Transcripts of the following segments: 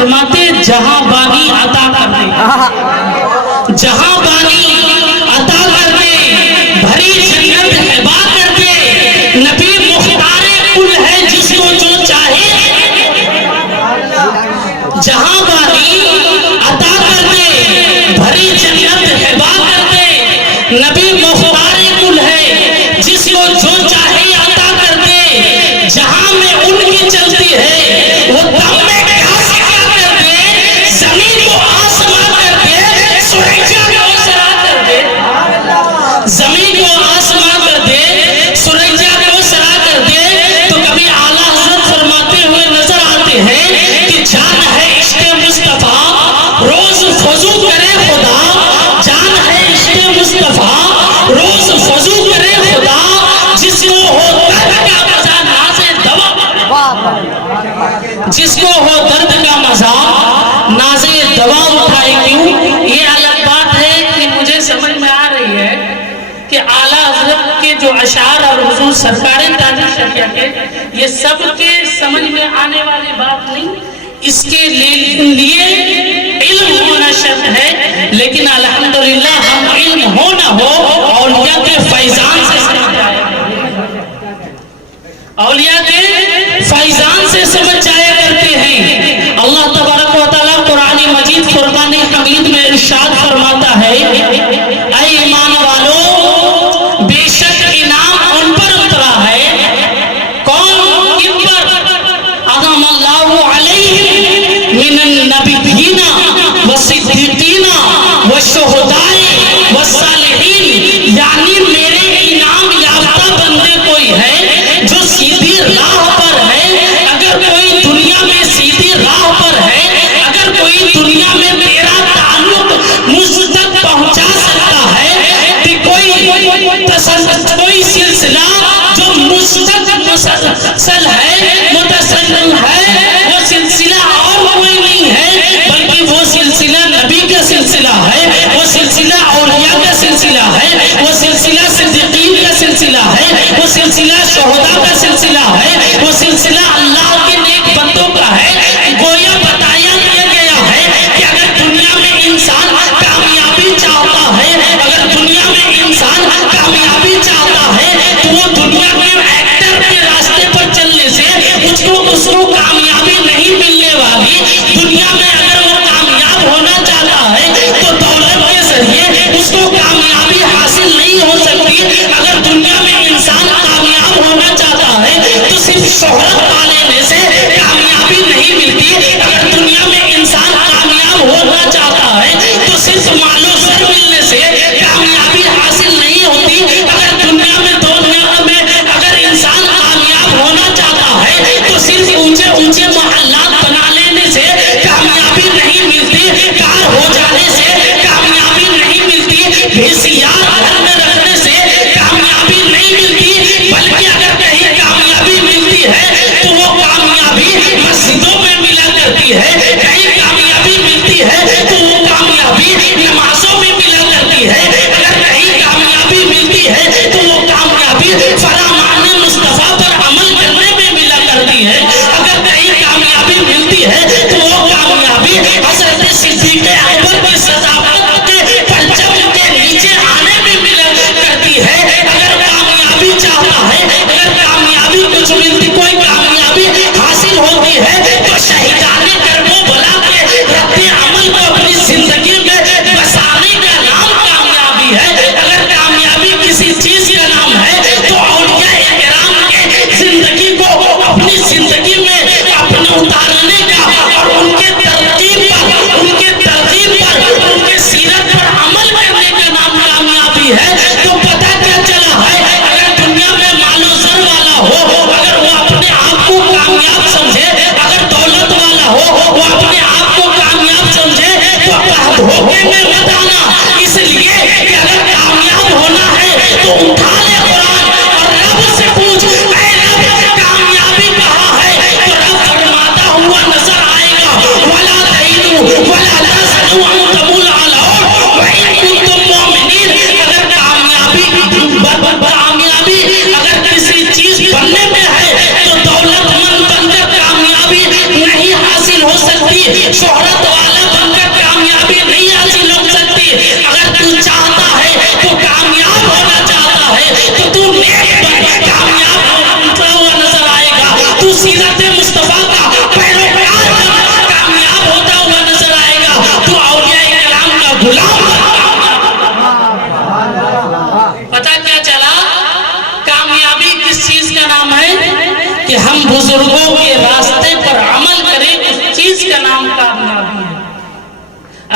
फरमाते जहां बानी अता कर दे, जहां बानी अता कर दे, भरी जन्नत हिबा कर दे, नबी मुख्तारे कुल है जिसको जो चाहे, जहां बानी अता कर दे, भरी जन्नत हिबा कर दे, नबी मुख्तारे कुल है जिसको जो चाहे अता कर दे, जहां में उनकी चलती है वो दम में घास क्या कर दे, जमीन को आसमां कर दे, सूरज को सरा कर दे, जमीन को आसमां कर दे, सूरज को सरा कर दे। तो कभी आला हज़रत फरमाते हुए नजर आते हैं कि जान है इश्क़े मुस्तफा रोज फजू करे खुदा, जान है इश्क़े मुस्तफा रोज फजू करे खुदा, जिसको हो दर्द का मजा नाज़े दवा, जिसको हो दर्द का मजा नाज़े दवा उठाए क्यों। ये अलग बात है कि मुझे समझ में आ रही है कि आला हज़रत के जो अशार और हुजूर सरकार ताज़ शरिया के ये सब के समझ में आने वाली बात नहीं, इसके लिए इल्म होना शर्त है। लेकिन अल्हम्दुलिल्लाह हम इल्म हो ना हो औलिया के फैजान से समझ जाए, औलिया के फैजान से समझ जाया करते हैं। अल्लाह तबारक व तआला कुरान मजीद फुरकान हमीद में इरशाद फरमाता है, ऐ ईमान वालों बेशक इनाम उन पर उतरा है, कौन किन पर, अज़मल्लाहु अलैहिम मिनन नबिय्यीना व सिद्दीकीना व शुहदाए व सालिहीन, यानी मेरे इनाम याफ्ता बंदे कोई है जो सीधी राह पर है। अगर कोई दुनिया में सीधी राह पर है, अगर कोई दुनिया में मेरा ताल्लुक मुझ तक पहुंचा सकता है, कि कोई सिलसिला जो मुझ तक मुसलसल है, मुतसल्सल है, वो सिलसिला और कोई नहीं है बल्कि वो सिलसिला नबी का सिलसिला है, वो सिलसिला औलिया का सिलसिला है, वो सिलसिला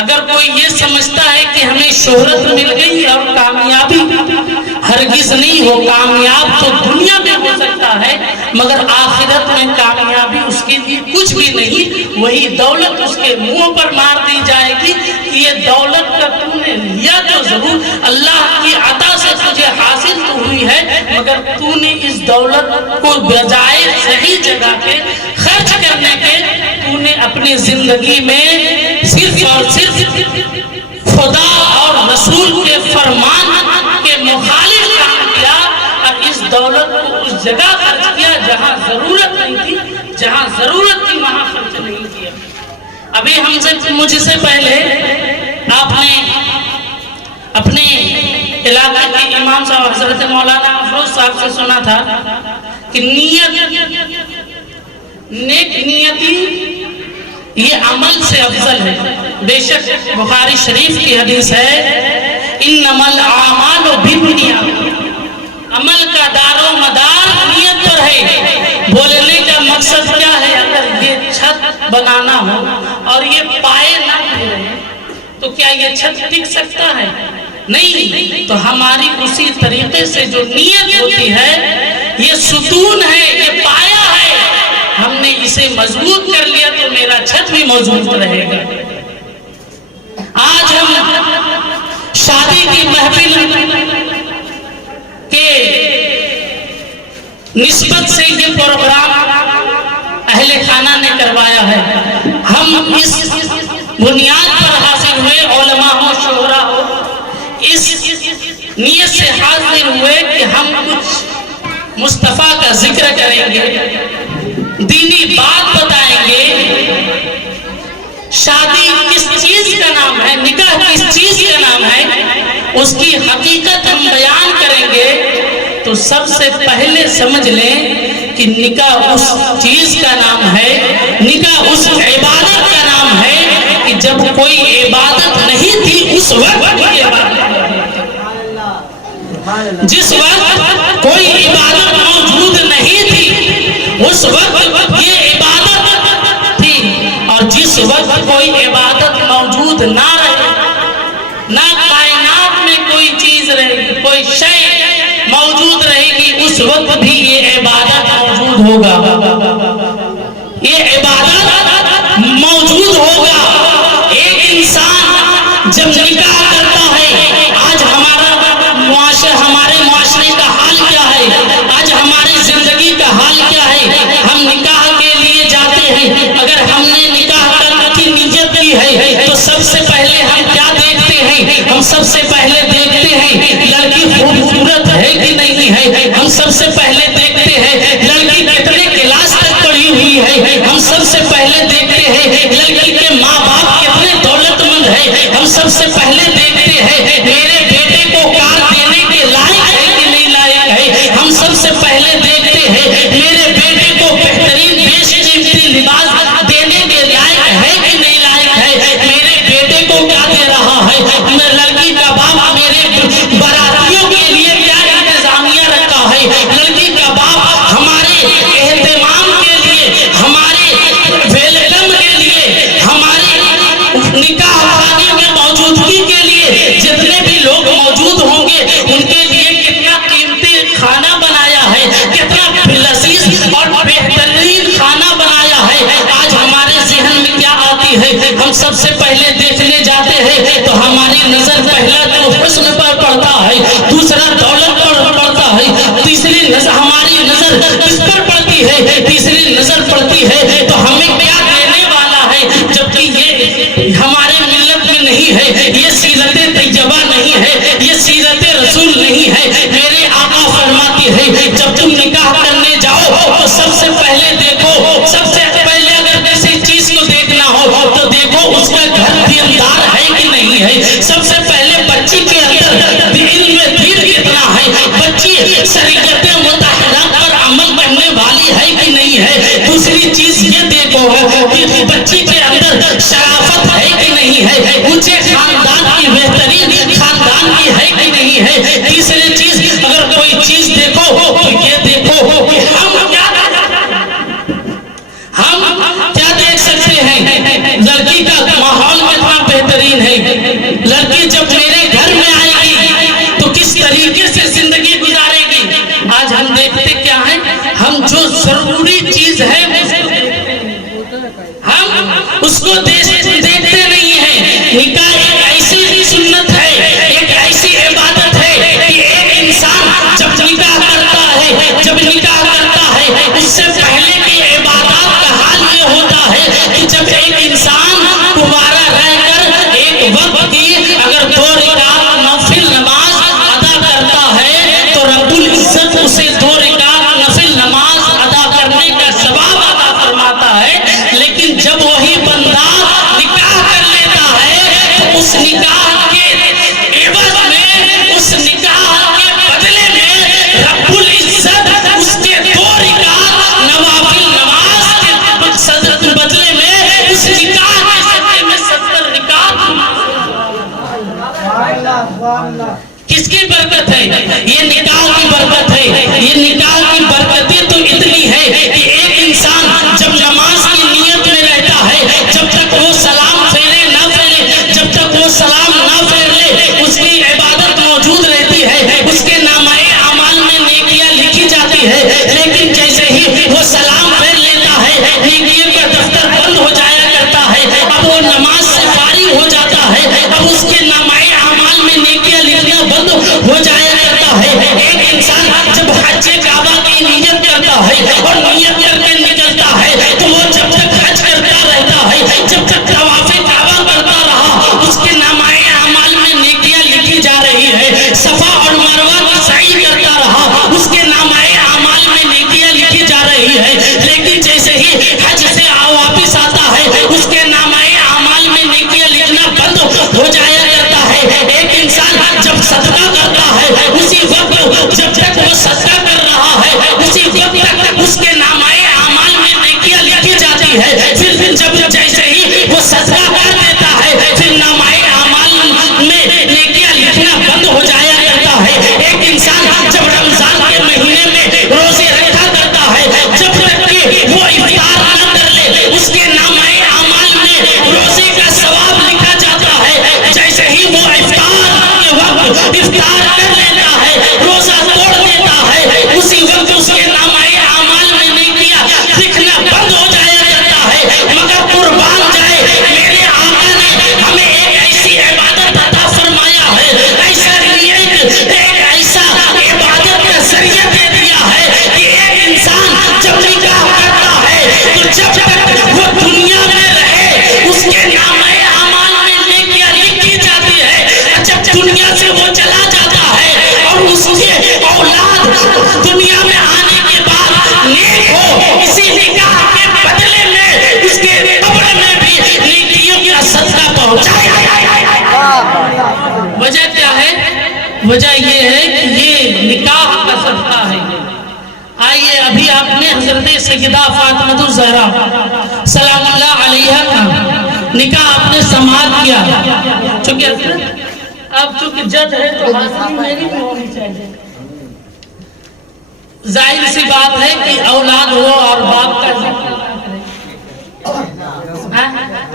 अगर कोई ये समझता है कि हमें शोहरत मिल गई और कामयाबी, हरगिज नहीं। हो कामयाब तो दुनिया में हो सकता है, मगर आखिरत में कामयाबी उसके लिए कुछ भी नहीं। वही दौलत उसके मुंह पर मार दी जाएगी कि ये दौलत का तूने लिया तो जरूर, अल्लाह की अता से तुझे हासिल तो हुई है, मगर तूने इस दौलत को बजाय सही जगह पे खर्च करने के तूने अपनी जिंदगी में सिर्फ और सिर्फ खुदा और रसूल के फरमान के मुखालिफ काम किया और इस दौलत को उस जगह खर्च किया जहां जरूरत नहीं थी, जहां जरूरत थी वहां खर्च नहीं किया। अभी हमसे मुझसे पहले आपने अपने इलाके के इमाम साहब हजरत मौलाना अफरोज साहब से सुना था कि नेक नियति ये अमल से अफजल है। बेशक बुखारी शरीफ की हदीस है, इन्नमल आमालु बिन्नियात, अमल का दारो मदार नियत पर है। बोलने का मकसद क्या है? अगर ये छत बनाना हो और ये पाए ना मिले तो क्या ये छत टिक सकता है? नहीं। तो हमारी उसी तरीके से जो नियत होती है, ये सुतून है, ये पाया है, हमने इसे मजबूत कर लिया तो मेरा छत भी मजबूत रहेगा। आज हम शादी की महफिल के निस्बत से ये प्रोग्राम अहले खाना ने करवाया है। हम इस बुनियाद पर हासिल हुए, उलमा हो, शोहरा हो, इस नियत से हाजिर हुए कि हम कुछ मुस्तफा का जिक्र करेंगे, दीनी बात बताएंगे। शादी किस चीज का नाम है, निकाह किस चीज का नाम है, उसकी हकीकत हम बयान करेंगे। तो सबसे पहले समझ लें कि निकाह उस चीज का नाम है, निकाह उस इबादत का नाम है कि जब कोई इबादत नहीं थी उस वक्त की इबादत, जिस वक्त कोई इबादत मौजूद नहीं थी उस वक्त ये इबादत थी, और जिस वक्त कोई इबादत मौजूद ना रहे, ना कायनात में कोई चीज रहेगी, कोई शय मौजूद रहेगी, उस वक्त भी ये इबादत मौजूद होगा, ये इबादत मौजूद होगा। एक इंसान जब निकाह करता है, आज हमारे मुआशरे का हाल क्या है, आज हमारी जिंदगी का हाल क्या है। हम निकाह के लिए जाते हैं, अगर हमने निकाह करने की नियत की है तो सबसे पहले हम क्या देखते हैं? हम सबसे पहले देखते हैं लड़की खूबसूरत है कि नहीं है, हम सबसे पहले देखते हैं लड़की कितने क्लास तक पढ़ी हुई है, हम सबसे पहले देखते हैं लड़की के माँ बाप कितने दौलतमंद है, हम सबसे पहले देखते हैं मेरे बेटे को कार देने के लायक है कि नहीं लायक है, हम सबसे पहले देखते हैं मेरे बेटे को बेहतरीन बेशकीमती लिबास देने के लायक है कि नहीं लायक है, मेरे बेटे को क्या दे रहा है, मैं लड़की का बाप मेरे बारातियों के लिए क्या इंतजामिया रखा है, लड़की का बाप हमारे एहतमाम के लिए, हमारे वेलकम के लिए, हमारे निकाह खाने में मौजूदगी के लिए जितने भी लोग मौजूद होंगे उनके लिए कितना कीमती खाना बनाया है, कितना लजीज और बेहतरीन खाना बनाया है। आज हमारे जहन में क्या आती है? हम सबसे पहले देखने जाते हैं तो हमारी नजर पहला तो हुस्न पर पड़ता है, दूसरा दौलत पर पड़ता है, तीसरी नजर हमारी नजर किस पर पड़ती है? तीसरी नजर पड़ती है तो हमें क्या देने वाला है, जबकि ये हमारे मिल्लत में नहीं है, ये सीरत तैयबा नहीं है, ये सीरत रसूल नहीं है। मेरे आका फरमाते हैं जब तुम निकाह करने जाओ तो सबसे पहले देखो, सबसे पहले अगर किसी चीज को देखना हो तो देखो उसका घर दीनदार है कि नहीं है, सबसे पहले बच्ची के अंदर दिल में धीर कितना है, बच्ची शरीयत मुताहरा पर अमल करने वाली है कि नहीं है, दूसरी चीज ये देखो कि बच्ची के अंदर शराफत है कि नहीं है, ऊंचे खानदान की बेहतरीन खानदान की है कि नहीं है, तीसरी चीज अगर कोई चीज देखो तो ये देखो कि हम क्या देख सकते हैं, लड़की का माहौल कितना बेहतरीन किसकी बरकत है? ये निकाह की बरकत है। ये निकाह की बरकतें तो इतनी है कि एक इंसान जब नमाज की नियत में रहता है, जब तक वो सलाम फेरे ना फेरे, जब तक वो सलाम ना फेर ले, उसकी इबादत मौजूद रहती है, उसके नामाए अमाल में नेकियां लिखी जाती है। लेकिन जैसे ही वो सलाम फेर लेता है, नेकियों का दफ्तर बंद हो जाया करता है। अब वो नमाज से फारिग हो जाता है, अब उसके नामाए अमाल में नेकियां लिखना बंद हो जाया करता है। एक इंसान जब हज काबा की नियत करता है और नियत करके निकलता है, तो वो जब तक हज करता रहता है, जब तक तवाफ़े काबा करता रहा, उसके नामाए अमाल में नेकियां लिखी जा रही है। सफा और मरवा की सई करता रहा, उसके नामाए अमाल में नेकियां लिखी जा रही है। लेकिन जैसे ही हज से वापिस आता है, उसके नामाए अमाल में नेकियां लिखना बंद हो जाया करता है। एक इंसान जब सदका करता है, उसी वक्त जब तक वो सदका कर रहा है, उसी वक्त तक उसके नामाए अमाल में नेकियां लिखी जाती है। फिर जब जैसे ही वो सदका कर देता है, फिर नामाए अमाल में नेकियां लिखना बंद हो जाया करता है। एक इंसान जब रमजान के महीने में रोजे रखा करता है, जब तक कि वो इफ्तार न कर ले, उसके नामाए अमाल में रोजे का सवाब लिखा जाता है। जैसे ही वो इफ्तार के वक्त इफ्तार कर लेता है, रोजा तोड़ देता है, उसी वक्त उसके नामाए अमाल में नेकियां लिखना बंद हो जाया करता है। मगर कुर्बान जाए, मेरे आका ने हमें एक ऐसी इबादत अता फरमाया है, ऐसा नियत, एक ऐसा इबादत का जरिया दे दिया है कि एक इंसान जब निकाह करता है, तो जब तक वो दुनिया में रहे, उसके नामाए अमाल में नेकियां लिखी जाती है। जब दुनिया से वो चला जाता है और उसके औलाद दुनिया में आने के बाद नेक हो, इसी निकाह के बदले में उसके कब्र में भी नेकियों का सदका पहुंचाया। वजह क्या है? वजह ये है कि ये निकाह का सदका है। आइए, अभी आपने हजरत सैयदा फातिमा ज़हरा सलामुल्लाह अलैहा का निकाह आपने समाप्त किया। चूंकि अब चूंकि जज है तो हाजिरी मेरी भी होनी चाहिए। जाहिर सी बात है कि औलाद हो और बाप का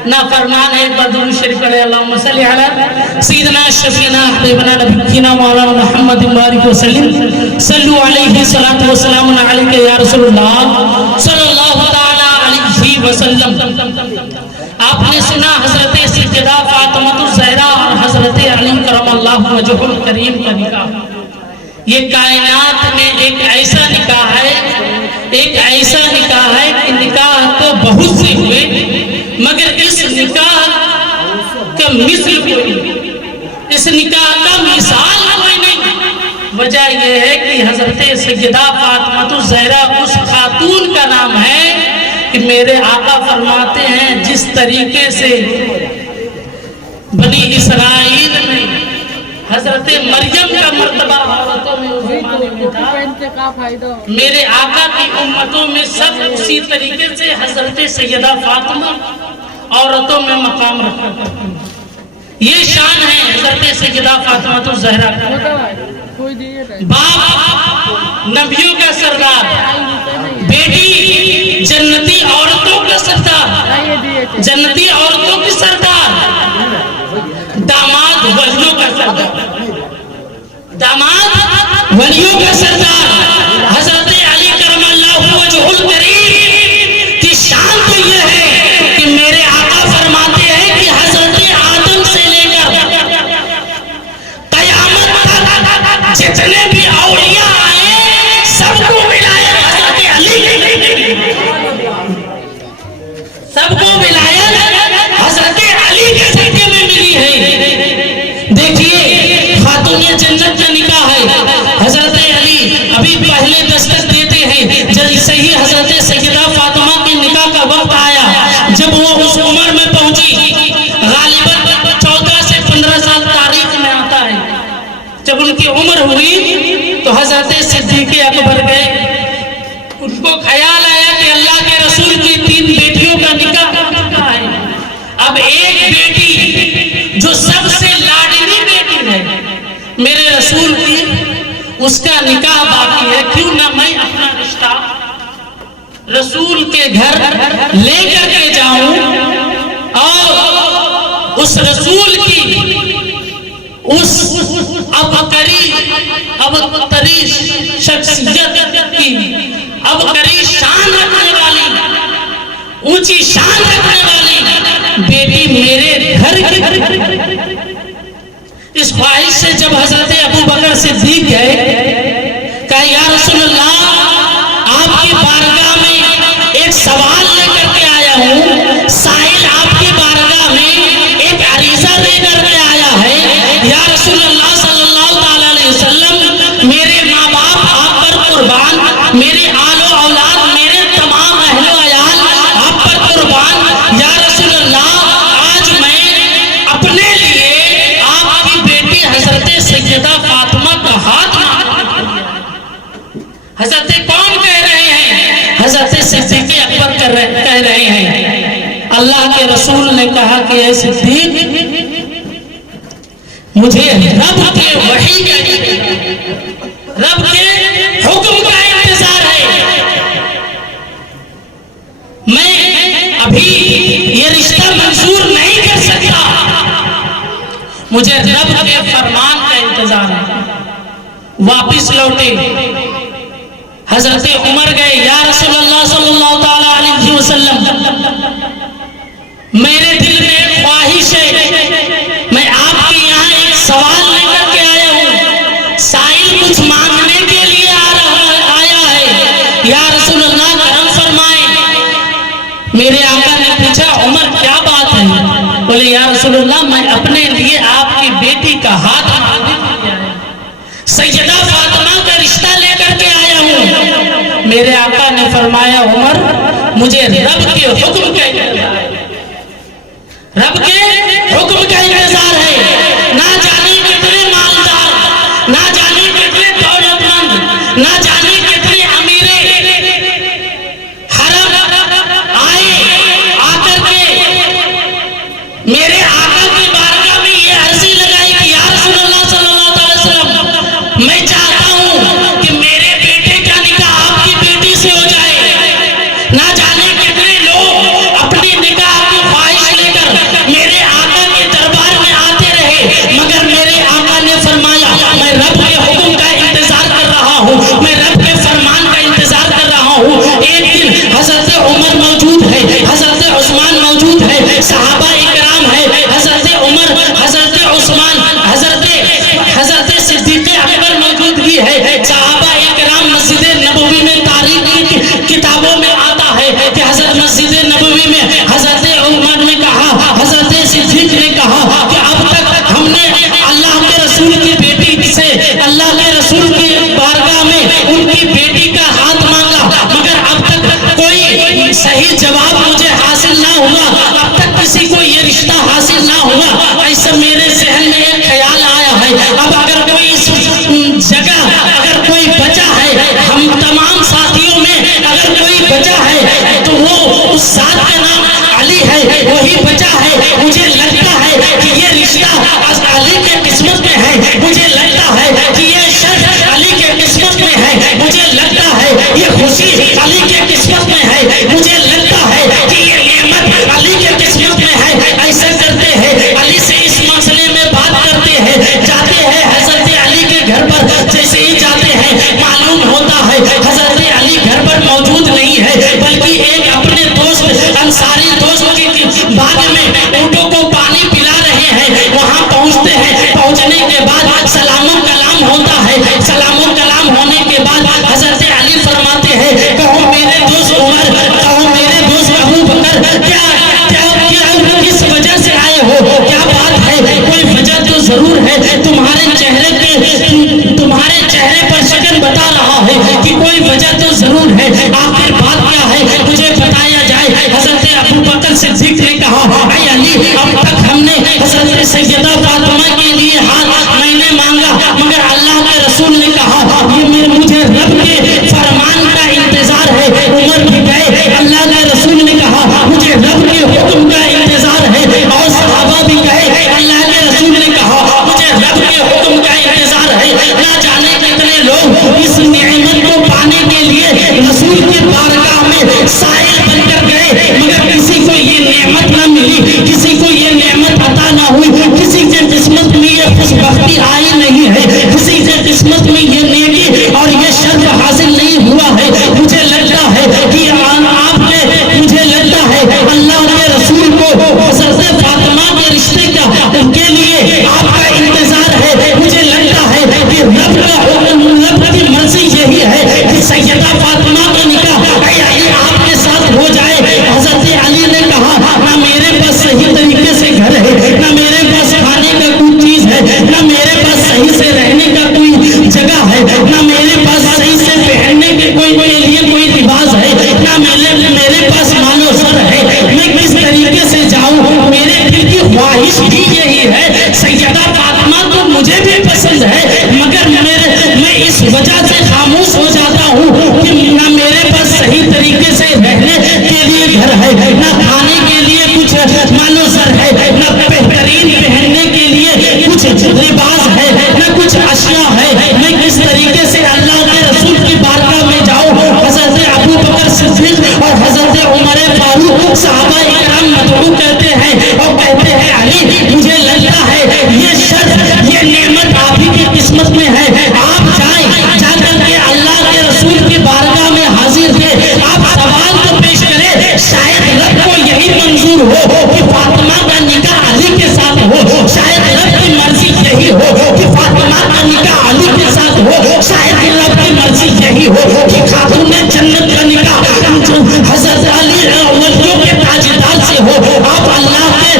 ना फरमान है। बदरुद शरीफ पढ़े, अल्लाहुम्मा सल्ली अला सय्यिदना शफीना हबीबना नबीना मौलाना मुहम्मद बारिक वसल्लम सल्लु अलैहि सलातु व सलाम अलैका या रसूलुल्लाह सल्लल्लाहु तआला अलैहि वसल्लम। आपने सुना हजरत सैयदा फातिमा ज़हरा और हजरत अली करमल्लाहु वजहुल करीम का निकाह। ये कायनात में एक ऐसा निकाह है, एक ऐसा निकाह है कि निकाह तो बहुत से हुए, मगर इस निकाह का मिस्ल कोई, इस निकाह का मिसाल कोई नहीं। वजह यह है कि हजरत सैयदा फातिमा ज़हरा उस खातून का नाम है कि मेरे आका फरमाते हैं, जिस तरीके से बनी इस्राइल में हजरत मरियम का मर्तबा औरतों में उस ज़माने में था, मेरे आका की उम्मतों में सब उसी तरीके से हजरत सैयदा फातिमा औरतों में मकाम रखा करती हैं। ये शान है हजरत सैयदा फातिमा ज़हरा का। बाप नबियों का सरदार, बेटी जन्नती औरतों का सरदार, जन्नती औरतों की सरदार, दामाद वलियों का सरदार, दामाद वलियों का सरदार हजरत अली करमल्लाहु वजहुल करीम की शान तो ये है कि मेरे आका फरमाते हैं कि हजरत आदम से लेकर कयामत तक जितने भी औलिया आए, सबको विलायत हजरत अली, सबको विलायत हजरत अली के सदके में मिली है। देखिए, खातून जन्नत का निकाह है, हजरत अली अभी पहले दस्तक देते हैं। जैसे ही हजरत सैयदा फातिमा के निकाह का वक्त आया, जब वो उस उम्र में पहुंची, गालिबन 14 से 15 साल तारीख में आता है, जब उनकी उम्र हुई तो हजरत सिद्दीक़ अकबर गए। उनको ख्याल आया कि अल्लाह के रसूल की 3 बेटियों का निकाह है। अब एक बेटी जो सबसे लाडली बेटी है, मेरे रसूल की उसका निकाह बाकी है, क्यों ना मैं अपना रिश्ता रसूल के घर लेकर के जाऊं और उस रसूल की उस अबतरी शख्सियत की अबतरी शान रखने वाली, ऊंची शान रखने वाली बेटी मेरे घर की। इस ख्वाहिश से जब हजरत अबू बकर सिद्दीक गए, कहा या रसूलल्लाह, आपकी बारगाह में एक सवाल लेकर के आया हूं, साहिल आपकी बारगाह में एक अरीजा लेकर के आया है। या रसूलल्लाह सल्लल्लाहु अलैहि वसल्लम, मेरे माँ बाप आप पर कुर्बान, मेरे आलो औलाद, मेरे तमाम अहलो अयाल आप पर कुर्बान। या रसूलल्लाह, आज मैं अपने लिए आपकी बेटी हजरत सैयदा फातिमा का हाथ हजरत कौन कह रहे हैं? हजरत सिद्दीक अकबर कह रहे हैं। अल्लाह के रसूल ने कहा कि ऐ सिद्दीक, मुझे रब के वही रब के हुक्म का इंतजार है। मैं अभी ये रिश्ता मंजूर नहीं कर सकता, मुझे रब के फरमान का इंतजार है। वापिस लौटे, हजरत उमर गए, या रसूलल्लाह सल्लल्लाहु अलैहि वसल्लम, मेरे दिल में ख्वाहिश है, मैं आपके यहाँ एक सवाल लेकर के आया हूँ, साइल कुछ मांगने के लिए आया है। या रसूलल्लाह करम फरमाए। मेरे आका ने पूछा, उमर क्या बात है? बोले या रसूलल्लाह, मैं अपने लिए आपकी बेटी का हाथ सैयदा फातिमा का रिश्ता लेकर के आया हूँ। मेरे आका ने फरमाया, उमर मुझे रब के हुक्म का इंतजार है, रब के हुक्म का इंतजार है। ना जाने कितने मालदार, ना जाने कितने दौलतमंद, ना जाने कितने अमीरे हरम आए, आकर के मेरे आका की बारगाह में ये अर्जी लगाई कि या रसूलल्लाह सल्लल्लाहु अलैहि वसल्लम, मैं चाहता हूं कि मेरे बेटे का निकाह आपकी बेटी से हो जाए। ना जाने कितने लोग अपनी निकाह की ख्वाहिश लेकर मेरे आका के दरबार में आते रहे, मगर मेरे आका ने फरमाया, मैं रब के हुक्म का इंतजार कर रहा हूं, मैं रब के फरमान का इंतजार कर रहा हूं। एक दिन हजरत उमर मौजूद है, हजरत उस्मान मौजूद है, सहाबा इकराम है, हजरत उमर, हजरत उस्मान, हजरत सिद्दीक अकबर मौजूदगी है, सहाबा इकराम। मस्जिद नबवी में तारीख की किताबों में आता है कि हजरत मस्जिद नबवी में हजरत उमर ने कहा, हजरत सिद्दीक ने कहा कि अब तक हमने अल्लाह के रसूल की बेटी से, अल्लाह के रसूल की बारगाह में उनकी बेटी का हाथ मांगा, मगर अब तक कोई सही जवाब मुझे हासिल ना हुआ, अब तक किसी को ये रिश्ता हासिल ना हुआ। ऐसा मेरे जहन में एक ख्याल आया है, अब अगर कोई इस जगह अगर कोई बचा है, हम तमाम साथियों में अगर कोई बचा है तो वो उस साथ का नाम अली है, वही बचा है। मुझे लगता है कि ये रिश्ता अली के किस्मत में है, मुझे लगता है कि ये शर्फ अली के किस्मत में है, मुझे लगता है ये खुशी अली के किस्मत में है, मुझे लगता है कि ये नेमत अली के किस्मत में है। ऐसा करते हैं, अली से इस मसले में बात करते हैं, जाते हैं हजरत अली के घर पर। जैसे ही जाते हैं मालूम होता है हजरत अली घर पर मौजूद नहीं है, बल्कि एक अपने दोस्त अंसारी दोस्त के बाग में ऊँटों को पानी पिला रहे हैं। वहाँ पहुँचते हैं, पहुँचने के बाद सलामो कलाम होता है, सलामो कलाम होने के बाद हजरत अली फरमाते हैं, कहो मेरे दोस्त उमर, कहो मेरे दोस्त अबू बकर, क्या क्या क्या किस वजह से आए हो, क्या बात है? कोई वजह तो जरूर है, तुम्हारे चेहरे पर शकन बता रहा है कि कोई वजह तो जरूर है, आखिर बात क्या है मुझे बताया जाए। हजरत अबू बकर सिद्दीक ने कहा, ऐ अली, अब तक हमने हजरत सैयदा फातिमा के लिए हाथ मैंने मांगा, मगर अल्लाह के रसूल ने कहा ये मुझे रब के फरमान का इंतजार है। उमर भी गए, अल्लाह के रसूल ने कहा मुझे रब के हुक्म का इंतजार है, और सहाबा भी गए, अल्लाह के रसूल ने कहा मुझे रब के हुक्म का इंतजार खिदमत में है, आप जाएं, जाकर के अल्लाह के रसूल की बारगाह में हाजिर थे, आप सवाल तो पेश करें, शायद रब को यही मंजूर हो कि फातिमा का निकाह अली के साथ हो, शायद रब की मर्जी यही हो कि फातिमा का निकाह अली के साथ हो, शायद रब की मर्जी यही हो कि खातून जन्नत का निकाह हजरत अली वलियों के ताजदार से हो। आप अल्लाह के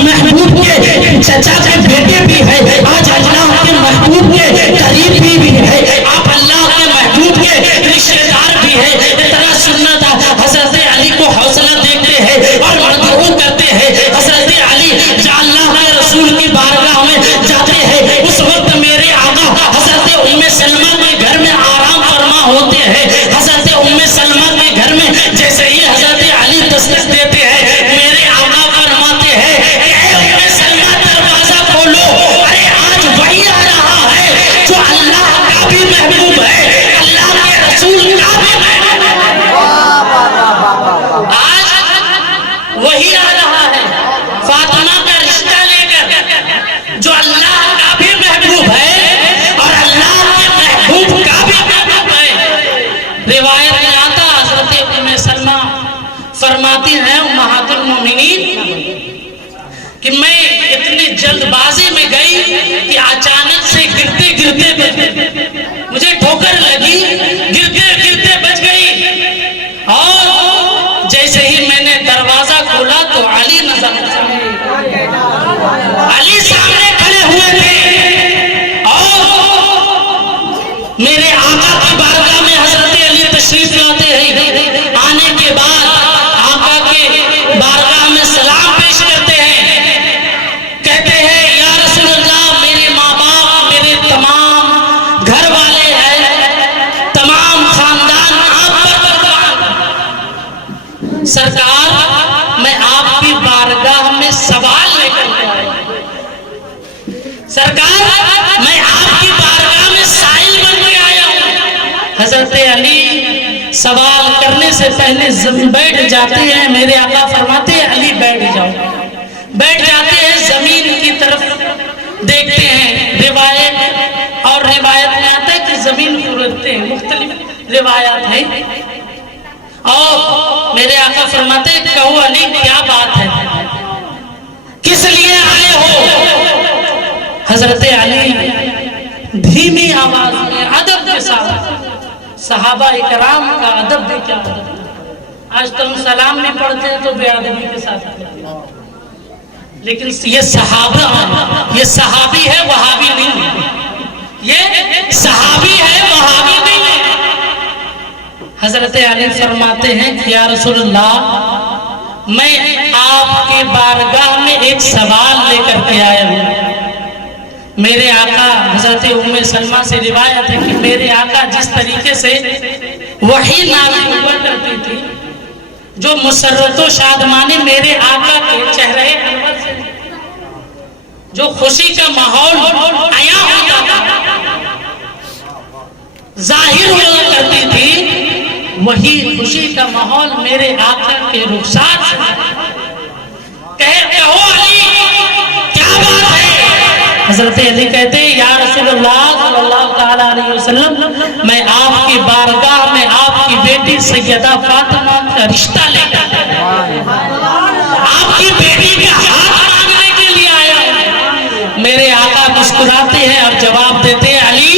महबूब के चचा के बेटे भी है, आज अल्लाह के महबूब के करीबी भी है, आप अल्लाह के महबूब के रिश्तेदार भी है। इतना सुन्नत हजरत अली को हौसला देते हैं और मददू करते हैं। हजरत अली अल्लाह के रसूल की बारगाह में जाते हैं, उस वक्त मेरे आका हजरत उम्मे सलमा के घर में आराम फरमा होते हैं। हजरत उम्मे सलमा के घर में जैसे ही हजरत अली दस्तक देते हैं, मेरे आका फरमाते हैं उम्मे सलमा दरवाजा खोलो, अरे आज वही आ रहा है जो अल्लाह का भी महबूब है, अल्लाह के रसूल का भी महबूब है। आज वही आ रहा है फातिमा का रिश्ता लेकर, जो अल्लाह का भी महबूब है और अल्लाह के महबूब का भी महबूब है। रिवायत में आता हजरत उम्मे सलमा फरमाती हैं उम्महातुल मोमिनीन कि मैं इतनी जल्दबाजी में गई कि अचानक से गिरते गिरते मुझे ठोकर लगी, गिरते गिरते बच गई और जैसे ही मैंने दरवाजा खोला तो अली नजर, अली सामने खड़े हुए थे और मेरे आका की बारगाह में हजरत अली तशरीफ लाते हैं। आने के बाद आका के बारगाह में सलाम पेश करते हैं, कहते हैं या रसूलल्लाह, मेरे माँ बाप, मेरे तमाम घर वाले हैं, तमाम खानदान आप पर कुर्बान। सरकार, मैं आपकी बारगाह में सवाल लेकर के आया, सरकार मैं आपकी बारगाह में साइल बन के आया हूं। हजरत अली सवाल करने से पहले बैठ जाते हैं, मेरे आका फरमाते हैं अली बैठ जाओ, बैठ जाते हैं, जमीन की तरफ देखते हैं। रिवायत और रिवायत में आता है कि जमीन को रखते हैं, मुख्तलिफ रिवायत है। और मेरे आका फरमाते हैं कहो अली क्या बात है, किस लिए आए हो। हजरत अली धीमी आवाज में अदब के साथ, सहाबा इकराम का अदब भी क्या होता है, आज तो हम सलाम नहीं पढ़ते हैं तो बेअदबी के साथ, लेकिन ये सहाबा, ये सहाबी है, वहाबी नहीं है, ये सहाबी है, वहाबी नहीं है। हजरत अली फरमाते हैं कि या रसूलल्लाह, मैं आपके बारगाह में एक सवाल लेकर के आया हूँ। मेरे आका हजरत उम्मे सलमा से रिवायत है कि मेरे आका जिस तरीके से वही नाज़िल हुआ करती थी, जो मुसर्रत व शादमानी मेरे आका के चेहरे अनवर से, जो खुशी का माहौल आया होता था, जाहिर हुआ करती थी, वही खुशी का माहौल मेरे आका के रुखसार से। कहो अली क्या बात है। हजरत अली कहते हैं या रसूलल्लाह सल्लल्लाहु तआला अलैहि वसल्लम, मैं आपकी बारगाह में आपकी बेटी सैयदा फातिमा का रिश्ता लेकर, आपकी बेटी का हाथ मांगने के लिए आया हूं। मेरे आका मुस्कुराते हैं और जवाब देते हैं अली,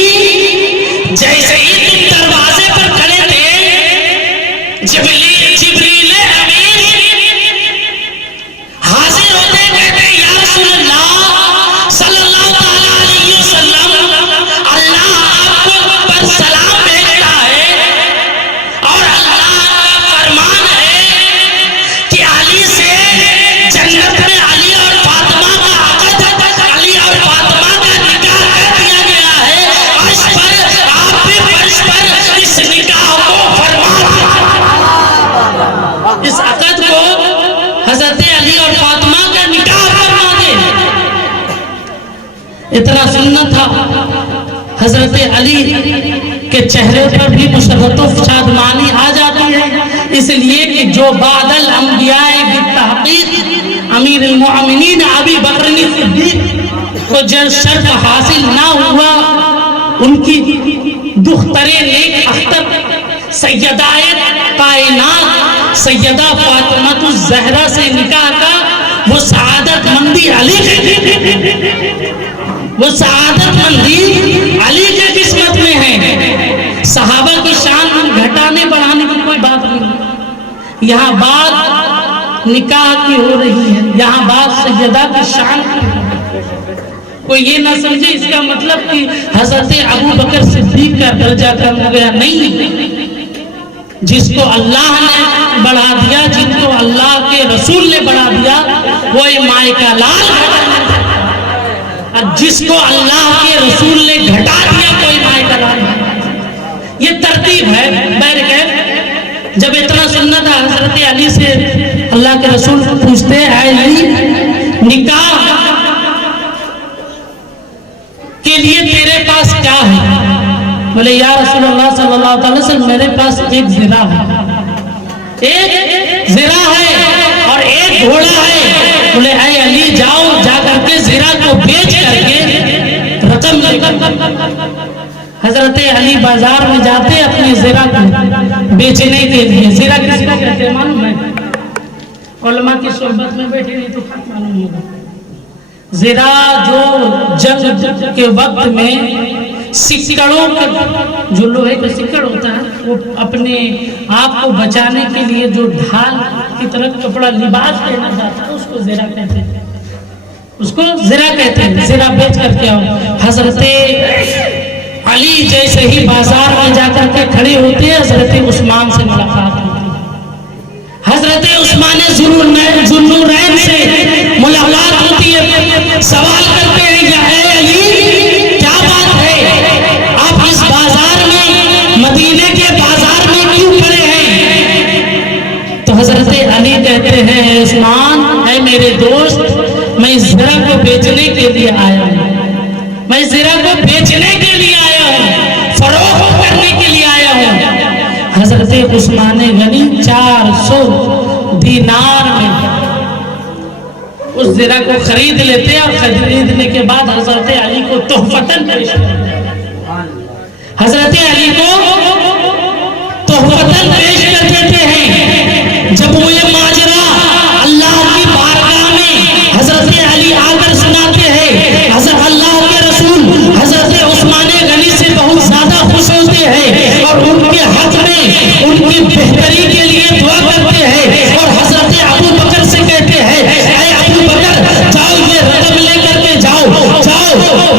जैसे ही तुम दरवाजे पर खड़े थे, जिब्रील अमीन हाजिर होते, कहते या रसूलल्लाह सल्लल्लाहु तआला अलैहि वसल्लम, अल्लाह आपको पर सलाम भेजता है और अल्लाह का फरमान है कि अली से जन्नत में अली और फातिमा का अक़द, अली और फातिमा का निकाह कर दिया गया है। और इस पर आप भी फर्ज पर इस निकाह को फरमा, इस अक़द को हजरत अली और फातिमा का निकाह फरमा दे। इतना सुन्नत था। हजरत अली के चेहरे पर भी मुसर्रत व शादमानी आ जाती है, इसलिए कि जो बादल अंबियाए बितहक़ीक़ अमीरुल मोमिनीन अबी बकर सिद्दीक़ को जो शर्फ हासिल ना हुआ, बरे नेक अख्तर सैयदाए कायनात सैयदा फातिमा ज़हरा से निकाह का वो सआदत मंदी अली वो सआदत मंदी अली के किस्मत में है। सहाबा की शान घटाने बढ़ाने की कोई बात नहीं। यहाँ बात निकाह की हो रही है, यहाँ बात सैयदा की शान की। कोई ये ना समझे इसका मतलब कि हजरत अबू बकर सिद्दीक का दर्जा कम हो गया, नहीं। जिसको अल्लाह ने बढ़ा दिया, जिनको अल्लाह के रसूल ने बढ़ा दिया, वो माए का लाल। और जिसको अल्लाह के रसूल ने घटा दिया, कोई माए का लाल। ये तरतीब है। बैरकैफ जब इतना सुनना था, हजरत अली से अल्लाह के रसूल पूछते हैं, अली निकाह के लिए तेरे पास क्या है? बोले या रसूलुल्लाह सल्लल्लाहु अलैहि वसल्लम, मेरे पास एक ज़िरा है, एक ज़िरा है और एक घोड़ा है। बोले ऐ अली जाओ, जाकर के ज़िरा को बेच करके रकम लेकर। हजरत अली बाजार में जाते अपने ज़िरा को बेचने के लिए। ज़िरा किसको कहते हैं मालूम है? उलमा की सोहबत में बैठे नहीं तो मालूम होगा। ज़िरा जो जंग के वक्त में सिक्कड़ों का, जो लोहे का सिक्कड़ होता है, वो अपने आप को बचाने के लिए जो ढाल की तरह कपड़ा लिबास पहना जाता है, उसको ज़िरा कहते हैं। उसको ज़िरा कहते हैं। ज़िरा बेच करके आओ। हजरत अली जैसे ही बाजार में जाकर के खड़े होते हैं, हजरत उस्मान से मुलाकात होती है। हजरत उस्मान ज़ुन्नूरैन से मुलाकात होती है। सवाल करते हैं, या अली क्या बात है, आप इस बाजार में, मदीने के बाजार में क्यों खड़े हैं? तो हजरत अली कहते हैं, उस्मान है मेरे दोस्त, मैं इस ज़िरा को बेचने के लिए आया हूँ। मैं इस ज़िरा को बेचने के लिए आया हूँ, फरोख्त करने के लिए आया हूँ। हजरत उस्मान गनी 400 दीनार में उस ज़िरा को खरीद लेते और खरीदने के बाद हजरत अली को तोहफतन पेश करते। हजरत अली को तोहफतन पेश कर देते हैं। जब वो ये माजरा अल्लाह की बारगाह में हजरत अली आकर सुनाते हैं, हजरत अल्लाह के रसूल हजरत उस्मान गनी से बहुत ज्यादा खुश होते हैं और उनके हक में उनकी बेहतरी के लिए दुआ करते हैं और हजरत अबू बकर से कहते हैं, ऐ अबू बकर जाओ, ये रकम लेकर के जाओ, जाओ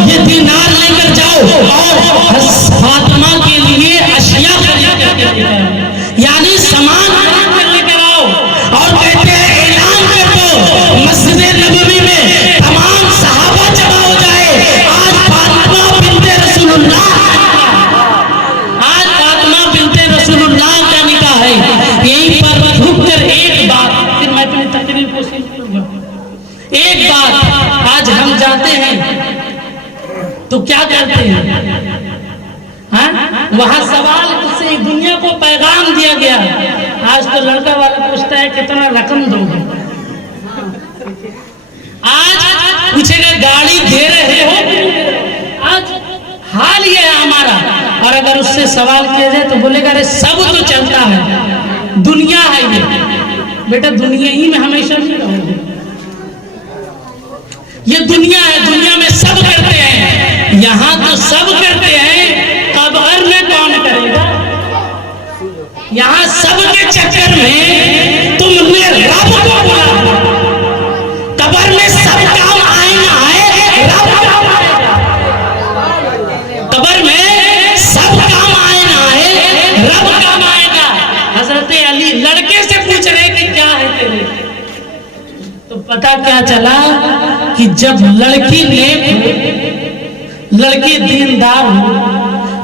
ये दीनार लेकर जाओ और फातिमा के लिए अशिया खरीद करके, यानी सामान लेकर आओ। और कहते हैं, ऐलान कर दो मस्जिद नबवी में तमाम सहाबा जमा हो जाए, आज फातिमा बिन्ते रसूलुल्लाह, आज फातिमा बिन्ते रसूलुल्लाह का निकाह है। यहीं पर रुक कर एक बात, फिर मैं अपनी तकरीर को शेष करूंगा। एक बात, आज हम जाते हैं तो क्या करते हैं? हाँ, वहां सवाल से दुनिया को पैगाम दिया गया। आज तो लड़का वाला पूछता है कितना रकम दोगे, आज पूछेगा गाड़ी दे रहे हो। आज हाल ये है हमारा। और अगर उससे सवाल किया जाए तो बोलेगा अरे सब तो चलता है, दुनिया है ये। बेटा दुनिया ही में हमेशा नहीं रहोगे, ये दुनिया है, दुनिया में सब करते हैं। यहाँ तो सब करते हैं, कब्र में कौन करेगा? यहाँ सबके चक्कर में तुमने रब को बुला, कब्र में सब काम आए ना आए, रब काम आएगा। कब्र में सब काम आए ना आए, रब काम आएगा। हजरत अली लड़के से पूछ रहे कि क्या है तेरे, तो पता क्या चला कि जब लड़की नेक हो, लड़की दीनदार हो,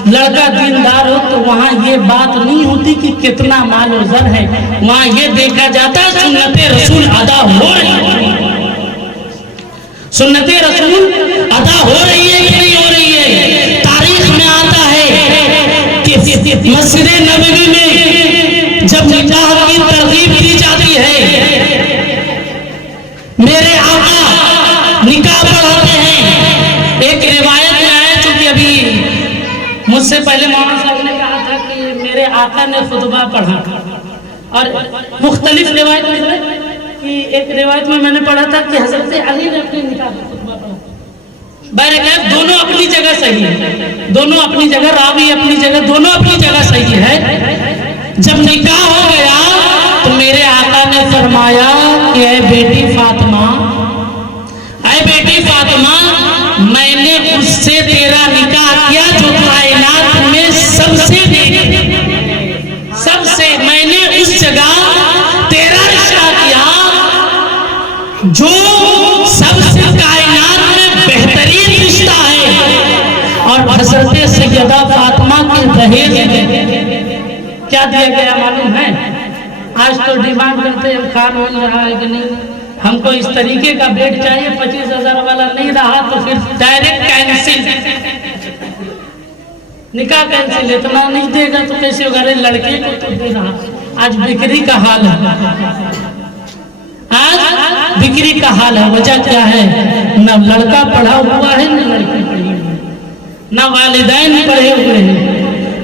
लड़का दीनदार हो, तो वहाँ ये बात नहीं होती कि कितना माल और जर है। वहाँ ये देखा जाता है सुन्नते रसूल अदा हो रही है, सुन्नते रसूल अदा हो रही है कि नहीं हो रही है। तारीख में आता है कि मस्जिद नबवी में जब निकाह की तरगीब दी जाती है, मेरे आका निकाह पढ़ाते हैं। एक रिवायत में आया, चूंकि अभी मुझसे पहले मौलाना साहब ने आका ने खुतबा पढ़ा। और मुख्तलिफ रिवायत में कि एक रिवायत में मैंने पढ़ा था कि हजरत अली ने अपने निकाह में खुतबा पढ़ा। बहरकैफ दोनों अपनी जगह सही है, दोनों अपनी जगह, रावी अपनी जगह, दोनों अपनी जगह सही है। जब निकाह हो गया तो मेरे आका ने फरमाया कि ऐ बेटी फातिमा, ऐ बेटी फातिमा, मैंने उससे तेरा निकाह किया जो कायनात में सबसे मैंने उस जगह तेरा रिश्ता किया जो सबसे कायनात में बेहतरीन रिश्ता है। और हजरत सैयदा फातिमा के दहेज में क्या दिया गया मालूम है? आज तो डिमांड करते हैं, खान मिल रहा है कि नहीं, हमको इस तरीके का बेड चाहिए, 25,000 वाला नहीं रहा तो फिर डायरेक्ट कैंसिल, निकाह कैंसिल। इतना नहीं देगा तो कैसे होगा? अरे लड़के को तो दे रहा। आज बिक्री का हाल है, आज बिक्री का हाल है। वजह क्या है? न लड़का पढ़ा हुआ है, न लड़की पढ़ी हुई है, न वालिदैन पढ़े हुए हैं।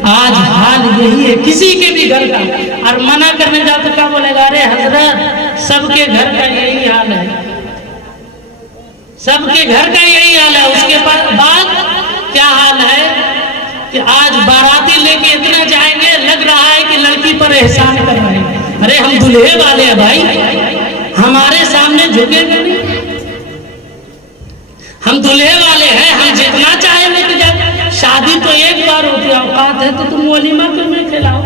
आज हाल यही है किसी के भी घर का। और मना करने जाओ तो क्या बोलेगा? अरे हजरत, सबके घर का यही हाल है, सबके घर का यही हाल है। उसके बाद क्या हाल है कि आज बाराती लेके इतना जाएंगे, लग रहा है कि लड़की पर एहसान कर रहे हैं। अरे हम दूल्हे वाले हैं भाई, हमारे सामने झुकेंगे नहीं, हम दूल्हे वाले हैं, हम जितना चाहे लेके जाए। शादी तो एक बार होती है, औकात है तो तुम वलीमा क्यों नहीं खिलाओ?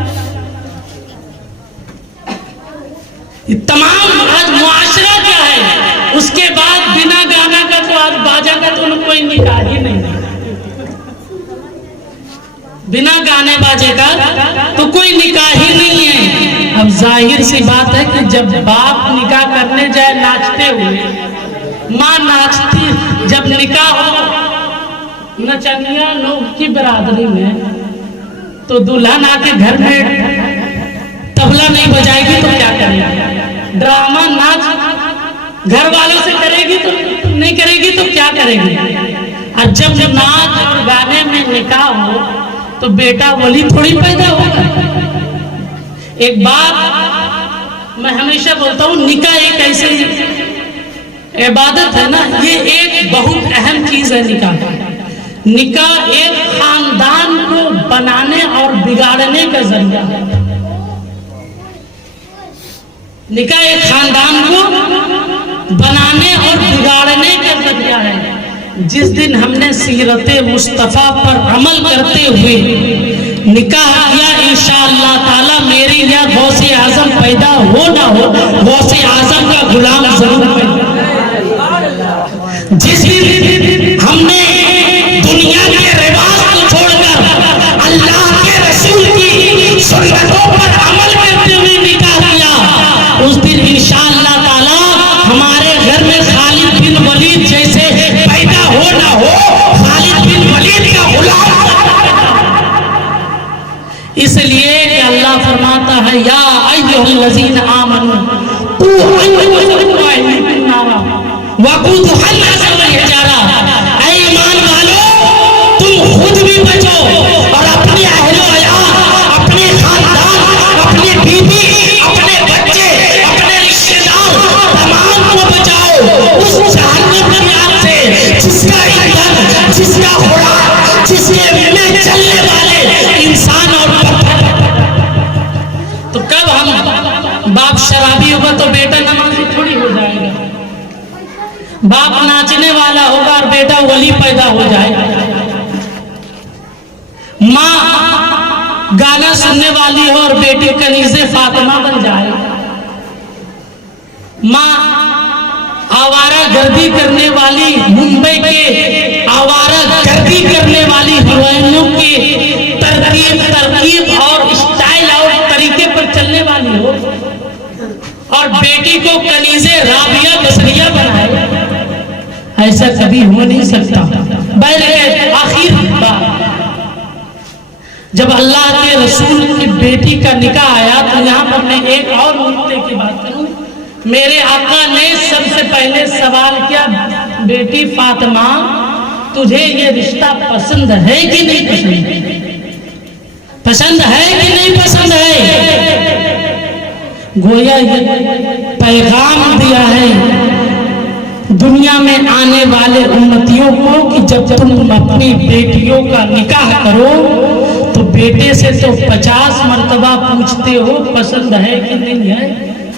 तमाम आज मुआशरा क्या है? उसके बाद बिना गाना का तो आज बाजा का तो कोई निकाह ही नहीं, बिना गाने बाजे का तो कोई निकाह ही नहीं है। अब जाहिर सी बात है कि जब बाप निकाह करने जाए नाचते हुए, माँ नाचती, जब निकाह हो नचनिया लोग की बरादरी में, तो दुल्हन आके घर में तबला नहीं बजाएगी तो क्या करेगी? ड्रामा नाच घर वालों से करेगी तो नहीं करेगी तो क्या करेगी? और जब नाच और गाने में निकाह हो तो बेटा वली थोड़ी पैदा होगा। एक बात मैं हमेशा बोलता हूँ, निकाह एक ऐसी इबादत है ना, ये एक बहुत अहम चीज है। निकाह एक खानदान को बनाने और बिगाड़ने का जरिया है। निकाह एक खानदान को बनाने और बिगाड़ने का जरिया है। जिस दिन हमने सीरते मुस्तफा पर अमल करते हुए निकाह किया, इंशाअल्लाह ताला मेरे या गौसे आजम पैदा हो ना हो, गौसे आजम का गुलाम जरूर पैदा। जिस दिन हमने दुनिया के रिवाज को छोड़कर अल्लाह के रसूल की सुन्नतों पर अमल करते हुए निकाह किया, उस दिन इंशाअल्लाह ताला हमारे घर में खालिद बिन वलीद जैसे पैदा हो ना हो, खालिद बिन वलीद का गुलाम। इसलिए कि अल्लाह फरमाता है, या अय्युहल्लज़ीना आमनू तू वक़ूदुहन नास वल हिजारा, ऐ ईमान वालों, तुम खुद भी बचो और अपने अहलो अयाल, अपने खानदान, अपनी बीवी, अपने बच्चे, अपने रिश्तेदार, तमाम को बचाओ उस जहन्नम की आग से जिसका ईंधन, जिसका खुराक, जिसके में चलने वाले इंसान और पत्थर। तो कब हम बाप शराबी होगा तो बेटा नमाजी थोड़ी हो जाएगा, बाप नाचने वाला होगा और बेटा वली पैदा हो जाएगा, माँ गाना सुनने वाली हो और बेटी कनीज़े फातिमा बन जाए, माँ आवारा गर्दी करने वाली, मुंबई के आवारा गर्दी करने वाली हीरोइनों के तरकीब और स्टाइल और तरीके पर चलने वाली हो, और बेटी को कनीज़े राबिया बसरिया बनाए, ऐसा कभी हो नहीं सकता। आखिर जब अल्लाह के रसूल की बेटी का निकाह आया तो यहाँ पर मैं एक और नुक्ते की बात करूं। मेरे आका ने सबसे पहले सवाल किया, बेटी फातिमा तुझे ये रिश्ता पसंद है कि नहीं पसंद? पसंद है कि नहीं पसंद है? गोया ये पैगाम दिया है दुनिया में आने वाले उम्मतियों को कि जब तुम अपनी बेटियों का निकाह करो तो बेटे से तो 50 मर्तबा पूछते हो पसंद है कि नहीं है,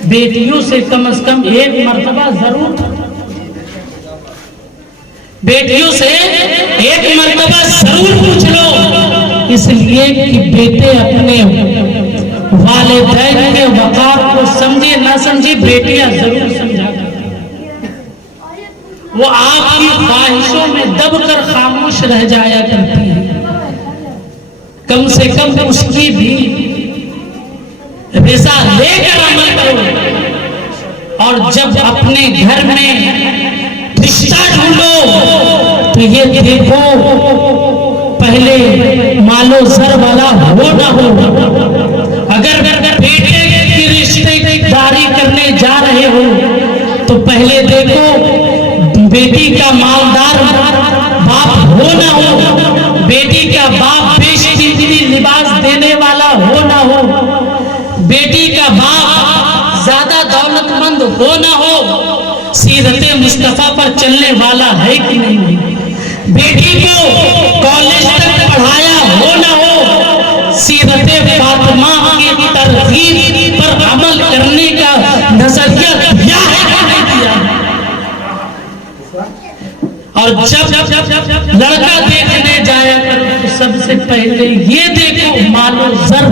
बेटियों से कम 1 मर्तबा जरूर, बेटियों से 1 मर्तबा जरूर पूछ लो, इसलिए कि बेटे अपने वालिदैन के वक़ार को समझे ना समझे, बेटियां जरूर समझा करती हैं। वो आपकी ख्वाहिशों में दबकर खामोश रह जाया करती हैं, कम से कम उसकी भी रिजा लेकर अमल करो। और जब अपने घर में रिश्ता ढूंढो तो ये देखो पहले मालो जर वाला हो ना हो। अगर बेटे की रिश्तेदारी करने जा रहे हो तो पहले देखो बेटी का मालदार बाप हो ना हो, बेटी का बाप बेशकीमती लिबास देने वाला हो ना हो, बेटी का बाप ज्यादा दौलतमंद हो ना हो, सीरते मुस्तफा पर चलने वाला है कि नहीं, बेटी को कॉलेज तक पढ़ाया हो ना हो, सीरते फातिमा की तरकीब पर अमल करने का नजरिया दिया है कि नहीं दिया। और जब लड़का देखने जाया करो तो सबसे पहले ये देखो मालो जर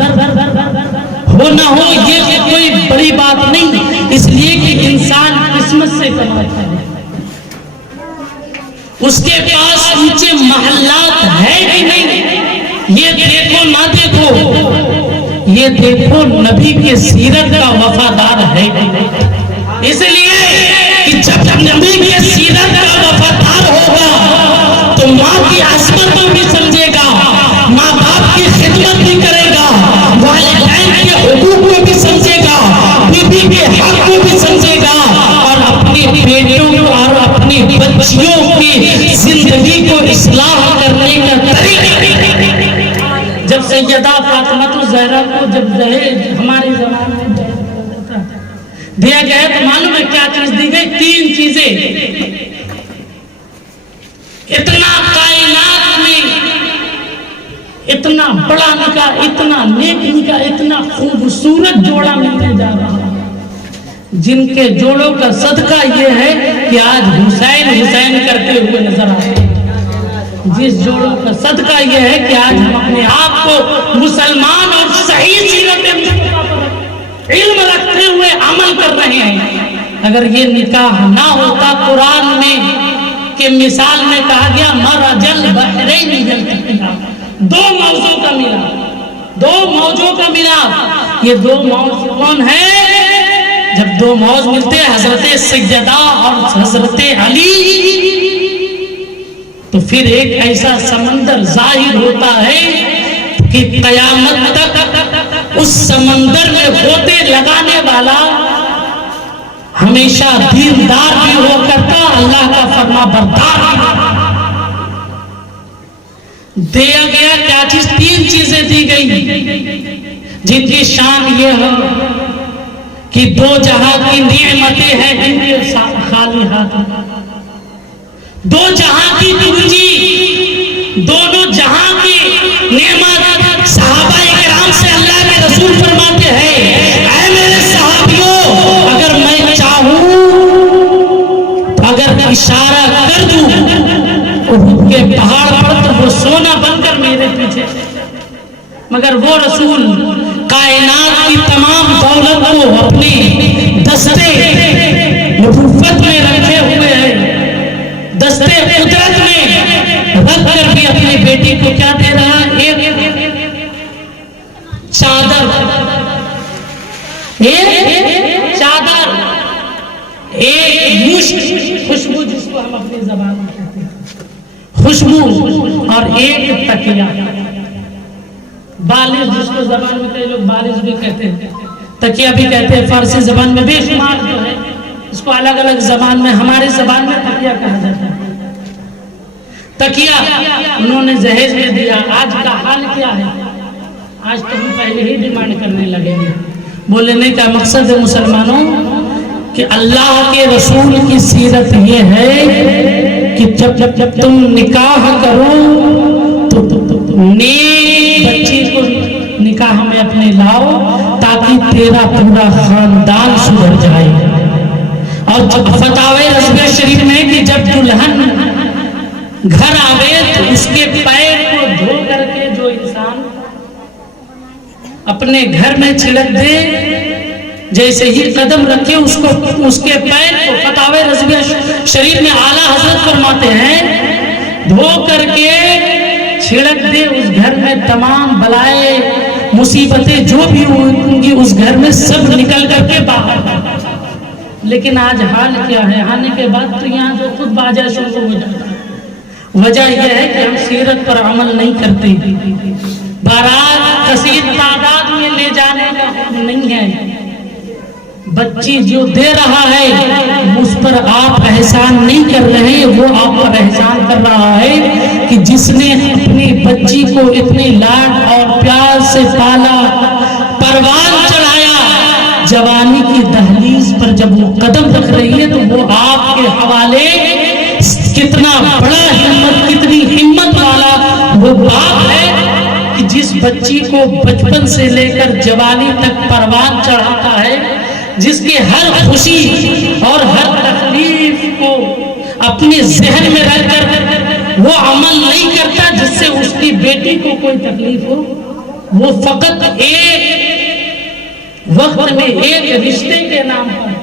हो ना हो, ये कोई बड़ी बात नहीं, इसलिए कि इंसान किस्मत से कमाता है, उसके पास ऊंचे महल्लात है कि नहीं, ये देखो ना देखो, ये देखो नबी के सीरत का वफादार है कि नहीं। इसलिए कि जब नबी के सीरत का वफादार होगा तो माँ की आसमत को भी समझेगा, माँ बाप की खिदमत भी करेगा, वालिदैन के हुकूक को भी समझेगा, बीवी के हक को भी समझेगा, और अपनी बेटियों को और अपनी बच्चियों की जिंदगी को इस्लाह करने का तरीका। जब सैयदा फातिमा ज़हरा को जब दहेज हमारे ज़माने में दिया गया तो मालूम है क्या चीज दी गई? 3 चीजें। इतना कायनात में इतना बड़ा निकाह, इतना नेक निकाह, इतना खूबसूरत जोड़ा मिलने जा रहा है, जिनके जोड़ों का सदका ये है कि आज हुसैन करते हुए नजर आते हैं। जिस जोड़ों का सदका ये है कि आज हम अपने आप को मुसलमान और सही सीरत इल्म रखते हुए अमल कर रहे हैं। अगर ये निकाह ना होता, कुरान में के मिसाल में कहा गया मरजल बहरैन यल्तक़ियान, 2 मौजों का मिलाप, 2 मौजों का मिलाप। ये 2 मौज कौन है? जब 2 मौज मिलते हैं हजरत सैयदा और हजरत अली, तो फिर एक ऐसा समंदर जाहिर होता है कि कयामत तक उस समंदर में होते लगाने वाला हमेशा दीनदार भी हो करता, अल्लाह का फरमा बरदार दिया गया। क्या चीज? 3 चीजें दी गई जिनकी शान ये है कि 2 जहां की नेमतें हैं इनके खाली हाथ, 2 जहां की पूंजी, दोनों जहां की नेमत। सहाबा-ए-किराम से अल्लाह के रसूल फरमाते हैं, ऐ मेरे सहाबियों, अगर मैं चाहूं तो अगर इशारा कर दूं उनके पहाड़ पर तो वो सोना बनकर मेरे पीछे, मगर वो रसूल कायनात की तमाम दौलत को अपने दस्ते नबुव्वत में रखे हुए हैं, दस्ते कुदरत में रख कर भी अपनी बेटी को क्या दे रहा है? एक चादर, एक चादर, एक मुश्क खुशबू, जिसको हम अपनी ज़बान में कहते हैं खुशबू, और एक तकिया, बालिश, जिसको जबान में कई लोग बालिश भी कहते हैं, तकिया भी कहते हैं। फारसी जबान में बेशुमार जो है इसको अलग अलग जबान में, हमारे जबान में तकिया कहा जाता है। तकिया उन्होंने जहेज में दिया। आज का हाल क्या है? आज तो हम पहले ही डिमांड करने लगेंगे। बोलने का मकसद है मुसलमानों कि अल्लाह के रसूल की सीरत ये है कि जब तुम निकाह करो तो नेक बच्ची को निकाह में अपने लाओ ताकि तेरा पूरा खानदान सुधर जाए। और फतावे रज़विया शरीफ में कि जब दुल्हन घर आवे तो उसके पैर को धो करके जो इंसान अपने घर में छिड़क दे, जैसे ही कदम रखे उसको उसके पैर को फतावे रज़विया शरीफ में आला हजरत फरमाते हैं धो करके छिड़क दे, उस घर में तमाम बलाएं मुसीबतें जो भी होंगी उस घर में सब निकल करके बाहर। लेकिन आज हाल क्या है, आने के बाद तो यहाँ जो खुद बाजा शुरू हो जाता है। वजह यह है कि हम सीरत पर अमल नहीं करते। बारात कसीर तादाद में ले जाने का हुक्म नहीं है। बच्ची जो दे रहा है उस पर आप एहसान नहीं कर रहे, वो आप पर एहसान कर रहा है कि जिसने अपनी बच्ची को इतने लाड और प्यार से पाला, परवान चढ़ाया, जवानी की दहलीज पर जब वो कदम रख रही है तो वो आपके हवाले कितना बड़ा हिम्मत, कितनी हिम्मत वाला वो बाप है कि जिस बच्ची को बचपन से लेकर जवानी तक परवान चढ़ाता है, जिसके हर खुशी और हर तकलीफ को अपने जहन में रखकर वो अमल नहीं करता जिससे उसकी बेटी को कोई तकलीफ हो। वो फकत एक वक्त में एक रिश्ते के नाम पर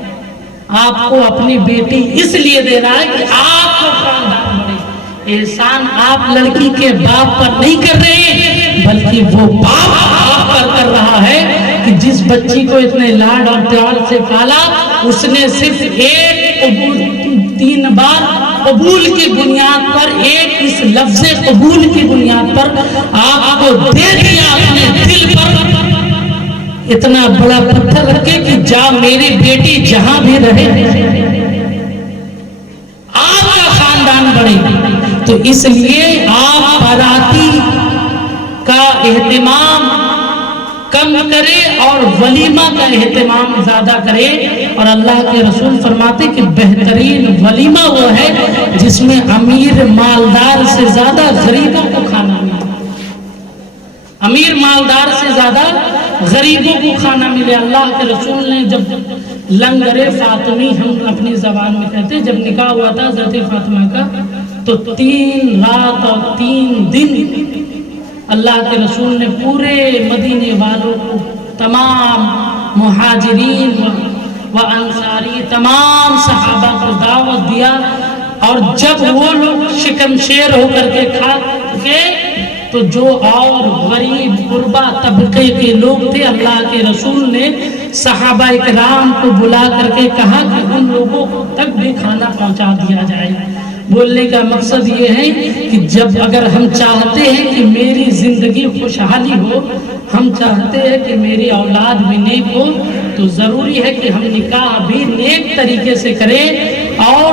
आपको अपनी बेटी इसलिए दे रहा है कि आपको खानदान बढ़े। एहसान आप लड़की के बाप पर नहीं कर रहे, बल्कि वो बाप आप पर कर रहा है कि जिस बच्ची को इतने लाड और प्यार से पाला, उसने सिर्फ एक कबूल, 3 बार कबूल की बुनियाद पर, एक इस लफ्ज़े कबूल की बुनियाद पर आपको दे दिया अपने दिल पर इतना बड़ा पत्थर रखे कि जा मेरी बेटी जहां भी रहे आपका खानदान बढ़े। तो इसलिए आप बाराती का एहतिमाम कम करें और वलीमा का एहतिमाम ज्यादा करें। और अल्लाह के रसूल फरमाते कि बेहतरीन वलीमा वो है जिसमें अमीर मालदार से ज्यादा गरीबों को खाना मिले। अमीर मालदार से ज्यादा गरीबों को खाना मिले। अल्लाह के रसूल ने जब लंगरे फातिमी, हम अपनी जबान में कहते हैं, जब निकाह हुआ था हज़रत फातिमा का, तो 3 रात और 3 दिन अल्लाह के रसूल ने पूरे मदीने वालों को, तमाम मुहाजिरीन व अंसारी, तमाम सहाबा को दावत दिया। और जब वो लोग शिकमशेर होकर के खा चुके तो जो और गरीब गुरबा तबके के लोग थे, अल्लाह के रसूल ने सहाबा इकराम को बुला करके कहा कि उन लोगों तक भी खाना पहुंचा दिया जाए। बोलने का मकसद ये है कि जब अगर हम चाहते हैं कि मेरी जिंदगी खुशहाली हो, हम चाहते हैं कि मेरी औलाद भी नेक हो, तो जरूरी है कि हम निकाह भी नेक तरीके से करें और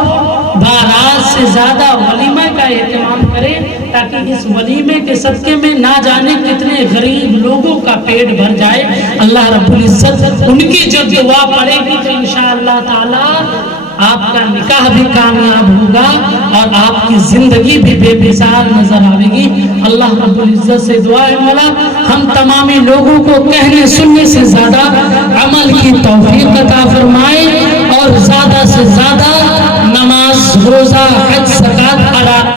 बारात से ज्यादा वलीमा का एहतमाम करें, ताकि इस वलीमे के सदके में ना जाने कितने गरीब लोगों का पेट भर जाए। अल्लाह रब्बुल इज्जत उनकी जो दुआ पड़ेगी तो इंशाअल्लाह ताला आपका निकाह भी कामयाब होगा और आपकी जिंदगी भी बेमिसाल नजर आएगी। अल्लाह रब्बुल इज्जत से दुआ है मौला हम तमामी लोगों को कहने सुनने से ज्यादा अमल की तौफीक अता फरमाए और ज्यादा से ज्यादा नमाज, रोजा, हज, ज़कात अदा